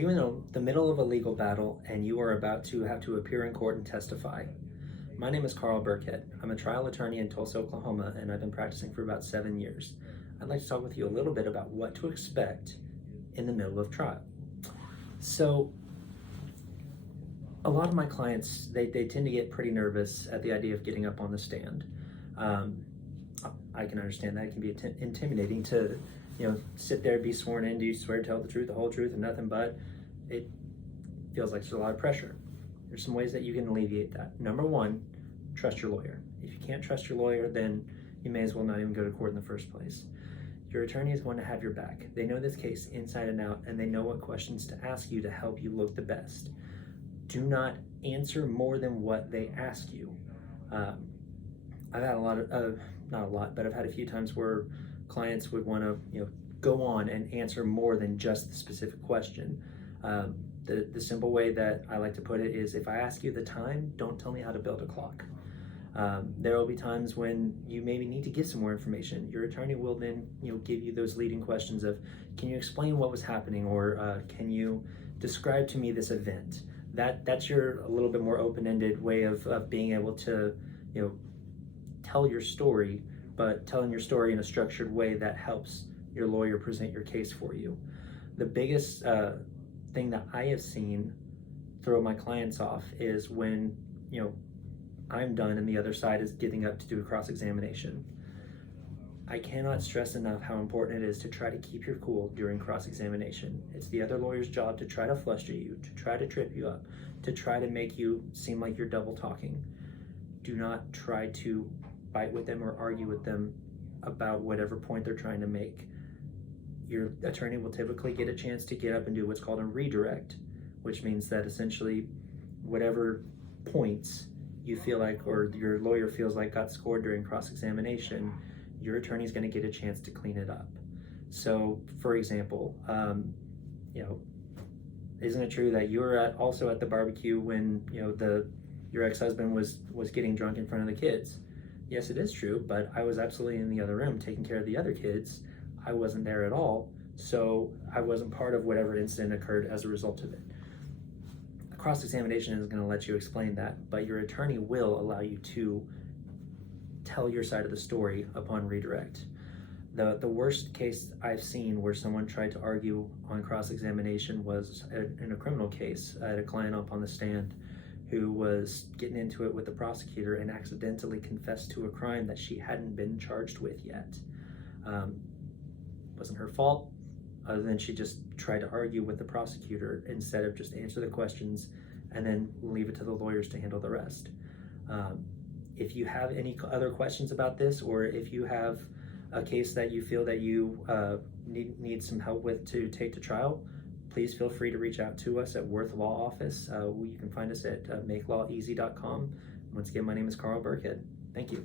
Are you in the middle of a legal battle and you are about to have to appear in court and testify? My name is Burkett. I'm a trial attorney in Tulsa, Oklahoma, and I've been practicing for about 7 years. I'd like to talk with you a little bit about what to expect in the middle of trial. So, a lot of my clients, they tend to get pretty nervous at the idea of getting up on the stand. I can understand that it can be intimidating to, sit there, be sworn in, do you swear to tell the truth, the whole truth, and nothing but? It feels like there's a lot of pressure. There's some ways that you can alleviate that. Number one, trust your lawyer. If you can't trust your lawyer, then you may as well not even go to court in the first place. Your attorney is going to have your back. They know this case inside and out, and they know what questions to ask you to help you look the best. Do not answer more than what they ask you. I've had I've had a few times where clients would want to, go on and answer more than just the specific question. The simple way that I like to put it is, if I ask you the time, don't tell me how to build a clock. There will be times when you maybe need to give some more information. Your attorney will then, give you those leading questions of, can you explain what was happening, or can you describe to me this event? That's your a little bit more open-ended way of being able to, tell your story, but telling your story in a structured way that helps your lawyer present your case for you. The biggest thing that I have seen throw my clients off is when, I'm done and the other side is getting up to do a cross-examination. I cannot stress enough how important it is to try to keep your cool during cross-examination. It's the other lawyer's job to try to fluster you, to try to trip you up, to try to make you seem like you're double talking. Do not try to fight with them or argue with them about whatever point they're trying to make. Your attorney will typically get a chance to get up and do what's called a redirect, which means that essentially whatever points you feel like, or your lawyer feels like, got scored during cross-examination, your attorney is going to get a chance to clean it up. So, for example, isn't it true that you were also at the barbecue when your ex-husband was getting drunk in front of the kids? Yes, it is true, but I was absolutely in the other room taking care of the other kids. I wasn't there at all, so I wasn't part of whatever incident occurred as a result of it. A cross-examination is going to let you explain that, but your attorney will allow you to tell your side of the story upon redirect. The worst case I've seen where someone tried to argue on cross-examination was in a criminal case. I had a client up on the stand who was getting into it with the prosecutor and accidentally confessed to a crime that she hadn't been charged with yet. Wasn't her fault, other than she just tried to argue with the prosecutor instead of just answer the questions and then leave it to the lawyers to handle the rest. If you have any other questions about this, or if you have a case that you feel that you need some help with to take to trial, please feel free to reach out to us at Wirth Law Office. You can find us at makelawEasy.com. Once again, my name is Burkett. Thank you.